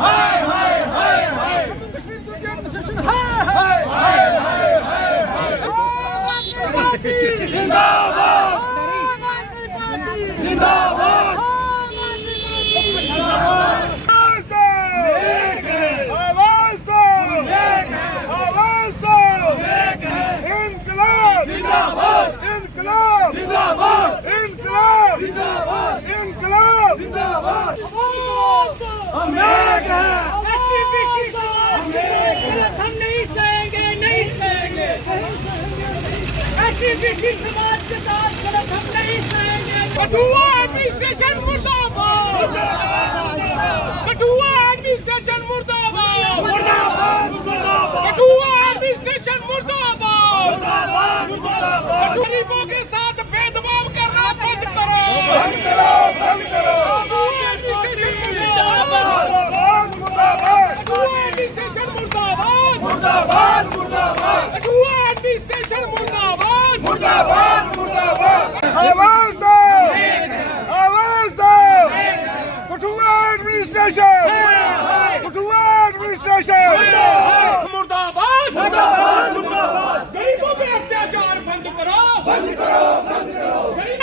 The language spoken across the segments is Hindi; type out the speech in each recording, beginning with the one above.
हाय हाय हाय हाय जम्मू कश्मीर को एडमिनिस्ट्रेशन हाय हाय हाय हाय हाय जिंदाबाद जिंदाबाद आवाज दो आवाज दो आवाज दो इनकलाब जिंदाबाद इनकलाब जिंदाबाद इनकलाब जिंदाबाद इनकलाब जिंदाबाद हम एक हैं हम नहीं सहेंगे नहीं सहेंगे एससीबीसी समाज के साथ गलत हम नहीं सहेंगे। कठुआ एडमिनिस्ट्रेशन मुर्दाबाद कठुआ एडमिनिस्ट्रेशन मुर्दाबाद कठुआ एडमिनिस्ट्रेशन मुर्दाबाद गरीबों के साथ भेदभाव करना बंद करो बंद करो बंद करो कठुआ एडमिनिस्ट्रेशन मुर्दाबाद मुर्दाबाद मुर्दाबाद कठुआ एडमिनिस्ट्रेशन मुर्दाबाद मुर्दाबाद मुर्दाबाद आवाज दो आवाज दो कठुआ एडमिनिस्ट्रेशन कठुआ एडमिनिस्ट्रेशन मुर्दाबाद मुर्दाबाद मुर्दाबाद गरीबों पे अत्याचार बंद करो बंद करो बंद करो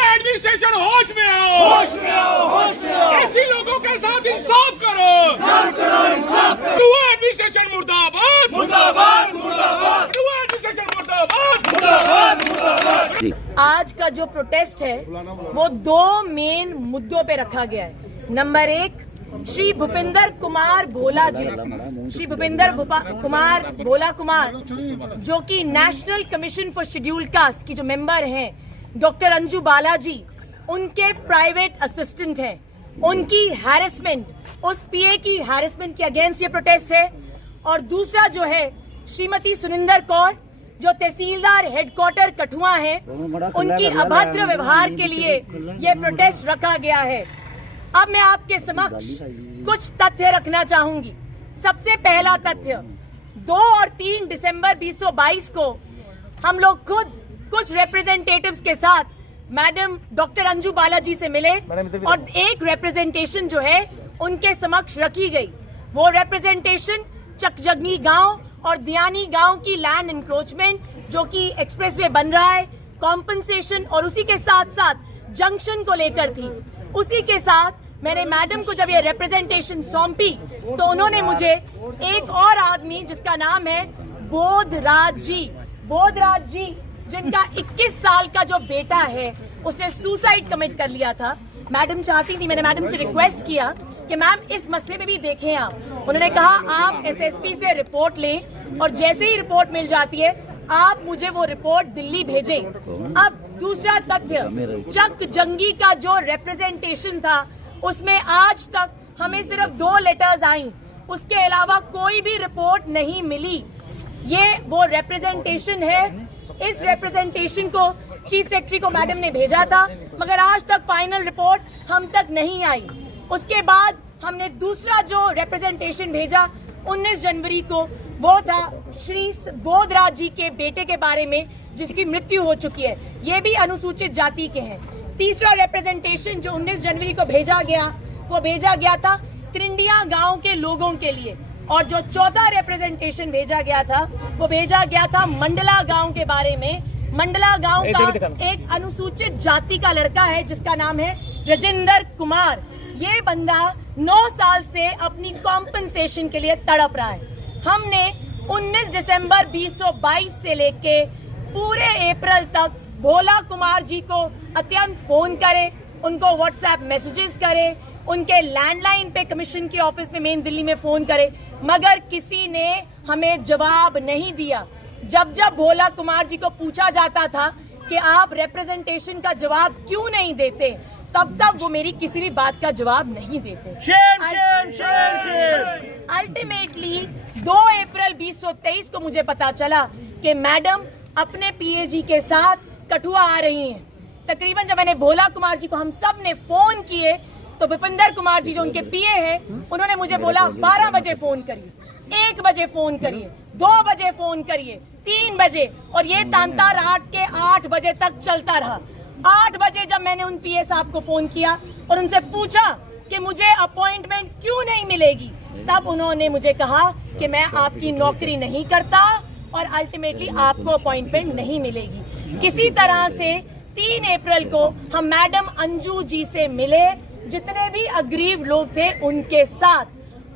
एडमिनिस्ट्रेशन होश में आओ होश में आओ होश में आओ ऐसे लोगों के साथ इंसाफ करो इंसाफ करो इंसाफ करो कठुआ एडमिनिस्ट्रेशन मुर्दाबाद मुर्दाबाद मुर्दाबाद कठुआ एडमिनिस्ट्रेशन मुर्दाबाद मुर्दाबाद मुर्दाबाद आज का जो प्रोटेस्ट है वो दो मेन मुद्दों पे रखा गया है। नंबर एक, श्री भूपिंदर कुमार भोला जी, श्री भूपिंदर कुमार भोला कुमार जो कि national commission for scheduled caste की जो मेंबर हैं, डॉक्टर अंजू बालाजी उनके प्राइवेट असिस्टेंट हैं, उनकी हैरेसमेंट, उस पीए की हैरेसमेंट के अगेंस्ट ये प्रोटेस्ट है। और दूसरा जो है श्रीमती सुनिंदर कौर जो तहसीलदार हेडक्वार्टर कठुआ हैं, उनकी अभद्र व्यवहार के लिए ये प्रोटेस्ट रखा गया है। अब मैं आपके समक्ष कुछ तथ्य रखना चाहूंगी। सबसे पहला तथ्य, 2 और 3 दिसंबर 2022 को हम लोग खुद कुछ रिप्रेजेंटेटिव्स के साथ मैडम डॉक्टर अंजू बालाजी से मिले और एक रिप्रेजेंटेशन जो है उनके समक्ष रखी गई। वो रिप्रेजेंटेशन चकजगनी गांव और दियानी गांव की लैंड इंक्रोचमेंट जो कि एक्सप्रेसवे बन रहा है, कॉम्पनसेशन और उसी के साथ साथ जंक्शन को लेकर थी। उसी के साथ मैंने मैडम को जब ये रिप्रेजेंटेशन सौंपी तो उन्होंने मुझे एक और आदमी जिसका नाम है बोधराज जी जिनका 21 साल का जो बेटा है उसने सुसाइड कमिट कर लिया था। मैडम चाहती थी, मैंने मैडम से रिक्वेस्ट किया कि मैम इस मसले में भी देखें आप। उन्होंने कहा आप एसएसपी से रिपोर्ट लें और जैसे ही रिपोर्ट मिल जाती है आप मुझे वो रिपोर्ट दिल्ली भेजें। अब दूसरा तथ्य, चक जंगी का जो रिप्रेजेंटेशन था उसमें आज तक हमें सिर्फ 2 लेटर्स आई, उसके अलावा कोई भी रिपोर्ट नहीं मिली। ये वो रिप्रेजेंटेशन है। इस रिप्रेजेंटेशन को चीफ सेक्रेटरी को मैडम ने भेजा था मगर आज तक फाइनल रिपोर्ट हम तक नहीं आई। उसके बाद हमने दूसरा जो रिप्रेजेंटेशन भेजा 19 जनवरी को, वो था श्री बोधराज जी के बेटे के बारे में जिसकी मृत्यु हो चुकी है, ये भी अनुसूचित जाति के हैं। तीसरा रिप्रेजेंटेशन जो 19 जनवरी को भेजा गया वो भेजा गया था त्रिंडिया गांव के लोगों के लिए। और जो चौथा रिप्रेजेंटेशन भेजा गया था वो भेजा गया था मंडला गांव के बारे में। मंडला गांव का एक अनुसूचित जाति का लड़का है जिसका नाम है राजेंद्र कुमार। ये बंदा 9 साल से अपनी कॉम्पनसेशन के लिए तड़प रहा है। हमने 19 दिसंबर 2022 से लेके पूरे अप्रैल तक भोला कुमार जी को अत्यंत फोन करे, उनको व्हाट्सएप मैसेजेस करे, उनके लैंडलाइन पे कमीशन के ऑफिस में मेन दिल्ली में फोन करे, मगर किसी ने हमें जवाब नहीं दिया। जब जब भोला कुमार जी को पूछा जाता था कि आप रिप्रेजेंटेशन का जवाब क्यों नहीं देते, तब तक वो मेरी किसी भी बात का जवाब नहीं देते। अल्टीमेटली 2 अप्रैल 2023 को मुझे पता चला कि मैडम अपने पीएजी के साथ कठुआ आ रही हैं। तकरीबन जब मैंने भोला कुमार जी को हम सब ने फोन किए तो भूपिंदर कुमार जी जो उनके पीए हैं उन्होंने मुझे बोला 12 बजे फोन करिए, 1 बजे फोन करिए, 2 बजे फोन करिए, 3 बजे, और ये तांता रात के 8 बजे तक चलता रहा। 8 बजे जब मैंने उन पीए साहब को फोन किया और उनसे पूछा कि मुझे अपॉइंटमेंट क्यों नहीं मिलेगी, तब उन्होंने मुझे कहा कि मैं आपकी नौकरी नहीं करता और अल्टीमेटली आपको अपॉइंटमेंट नहीं मिलेगी। किसी तरह से 3 अप्रैल को हम मैडम अंजू जी से मिले, जितने भी अग्रीव लोग थे उनके साथ।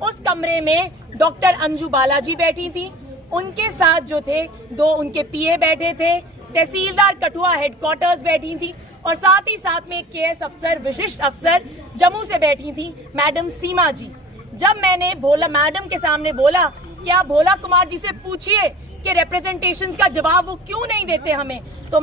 उस कमरे में डॉक्टर अंजू बालाजी बैठी थी, उनके साथ जो थे 2 उनके पीए बैठे थे, तहसीलदार कठुआ हेडक्वार्टर्स बैठी थी और साथ ही साथ में केएस अफसर, विशिष्ट अफसर जम्मू से बैठी थी मैडम सीमा जी। जब मैंने बोला, मैडम के सामने बोला कि आप भोला कुमार जी से पूछिए कि रिप्रेजेंटेशन का जवाब वो क्यों नहीं देते हमें, तो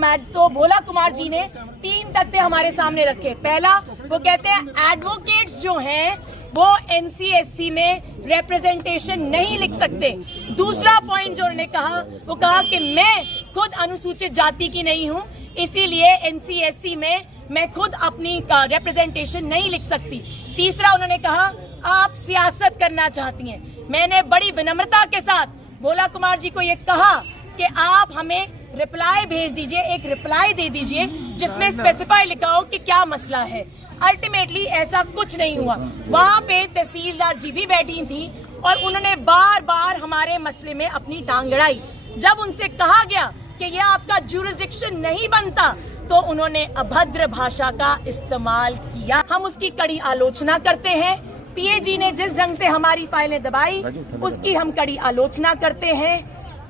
भोला कुमार जी ने 3 तथ्य हमारे सामने रखे। पहला, वो कहते हैं एडवोकेट्स जो हैं वो एनसीएससी में रिप्रेजेंटेशन नहीं लिख सकते। दूसरा पॉइंट जो उन्होंने कहा, वो कहा कि मैं खुद अनुसूचित जाति की नहीं हूं, इसीलिए एनसीएससी में मैं खुद अपनी रिप्रेजेंटेशन नहीं लिख सकती। तीसरा, उन्होंने कहा आप सियासत करना चाहती हैं। मैंने बड़ी विनम्रता के साथ भोला कुमार जी को ये कहा कि आप हमें रिप्लाई भेज दीजिए, एक रिप्लाई दे दीजिए जिसमें स्पेसिफाई लिखा हो कि क्या मसला है। अल्टीमेटली ऐसा कुछ नहीं हुआ। वहां पे तहसीलदार जी भी बैठी थी और उन्होंने बार बार हमारे मसले में अपनी टांग अड़ाई। जब उनसे कहा गया कि यह आपका जुरिस्डिक्शन नहीं बनता, तो उन्होंने अभद्र भाषा का इस्तेमाल किया। हम उसकी कड़ी आलोचना करते हैं। पीएजी ने जिस ढंग से हमारी फाइलें दबाई, उसकी हम कड़ी आलोचना करते हैं।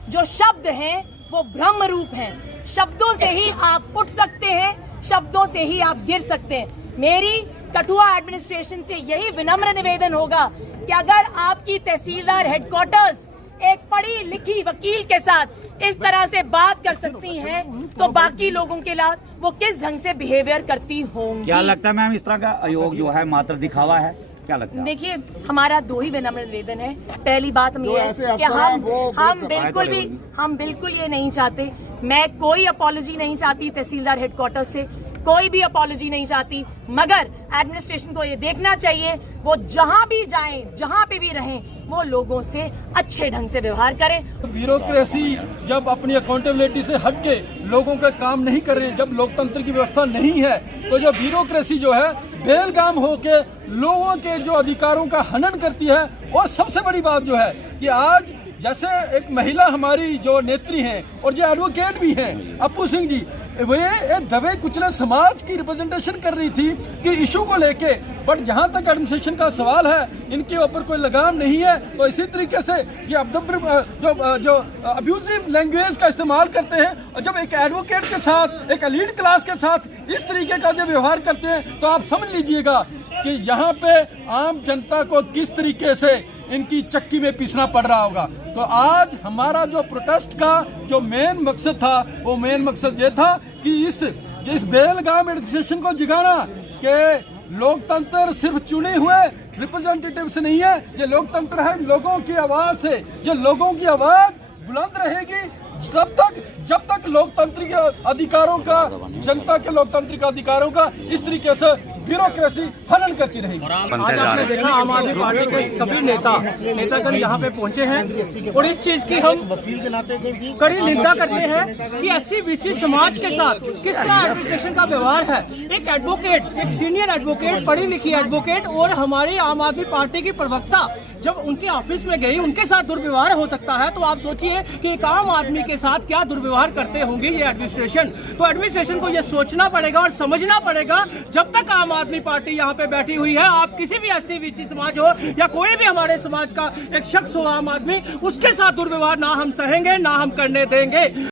जो शब्द हैं वो ब्रह्म रूप हैं। शब्दों से ही आप उठ सकते हैं, शब्दों से ही आप गिर सकते हैं। मेरी कठुआ एडमिनिस्ट्रेशन से यही विनम्र निवेदन होगा कि अगर आपकी तहसीलदार हेडक्वार्टर्स एक पढ़ी लिखी वकील के साथ इस तरह से बात कर सकती हैं, तो बाकी लोगों के साथ वो किस ढंग से बिहेवियर करती होंगी। क्या लगता है मैम, इस तरह का आयोग जो है मात्र दिखावा है, क्या लगता है? देखिए, हमारा 2 ही विनम्र निवेदन है। पहली बात हम ये है कि हम बिल्कुल ये नहीं चाहते, मैं कोई अपॉलॉजी नहीं चाहती तहसीलदार हेडक्वार्टर से, कोई भी अपॉलॉजी नहीं चाहती, मगर एडमिनिस्ट्रेशन को ये देखना चाहिए वो जहां भी जाएं, जहां पे भी रहें, वो लोगों से अच्छे ढंग से व्यवहार करें। ब्यूरोक्रेसी जब अपनी अकाउंटेबिलिटी से हटके लोगों का काम नहीं कर रहे, जब लोकतंत्र की व्यवस्था नहीं है, तो जो ब्यूरोक्रेसी जो है बेलगाम होके लोगों के जो अधिकारों का हनन करती है। और सबसे बड़ी बात जो है कि आज जैसे एक महिला हमारी जो नेत्री हैं और जो एडवोकेट भी हैं, अपू सिंह जी, वे एक दबे कुचले समाज की रिप्रेजेंटेशन कर रही थी कि इशू को लेके, बट जहां तक एडमिनिस्ट्रेशन का सवाल है, इनके ऊपर कोई लगाम नहीं है। तो इसी तरीके से ये जो अब्यूजिव लैंग्वेज का इस्तेमाल करते हैं, और जब एक एडवोकेट के साथ, एक एलीट क्लास के साथ इस तरीके का जो व्यवहार करते हैं, तो आप समझ लीजिएगा कि यहाँ पे आम जनता को किस तरीके से इनकी चक्की में पीसना पड़ रहा होगा। तो आज हमारा जो प्रोटेस्ट का जो मेन मकसद था, वो मेन मकसद ये था कि इस बेलगाम एडमिनिस्ट्रेशन को जगाना कि लोकतंत्र सिर्फ चुने हुए रिप्रेजेंटेटिव से नहीं है, ये लोकतंत्र है लोगों की आवाज से। जो लोगों की आवाज बुलंद रहेगी जब तक लोकतांत्रिक अधिकारों का, जनता के लोकतांत्रिक अधिकारों का इस तरीके से ब्यूरोक्रेसी हनन करती रहेगी। आज आपने देखा आम आदमी पार्टी के सभी नेतागण यहाँ पे पहुँचे हैं और इस चीज की हम वकील के नाते कड़ी निंदा करते हैं कि SC/BC समाज के साथ किस तरह एडमिनिस्ट्रेशन का व्यवहार है। एक एडवोकेट, एक सीनियर एडवोकेट, पढ़ी लिखी एडवोकेट और हमारी आम आदमी पार्टी की प्रवक्ता जब उनके ऑफिस में गई, उनके साथ दुर्व्यवहार हो सकता है, तो आप सोचिए कि एक आम आदमी के साथ क्या दुर्व्यवहार करते होंगे ये एडमिनिस्ट्रेशन। तो एडमिनिस्ट्रेशन को ये सोचना पड़ेगा और समझना पड़ेगा। जब तक आम आदमी पार्टी यहाँ पे बैठी हुई है, आप किसी भी SC/BC समाज हो या कोई भी हमारे समाज का एक शख्स हो आम आदमी, उसके साथ दुर्व्यवहार ना हम सहेंगे, ना हम करने देंगे।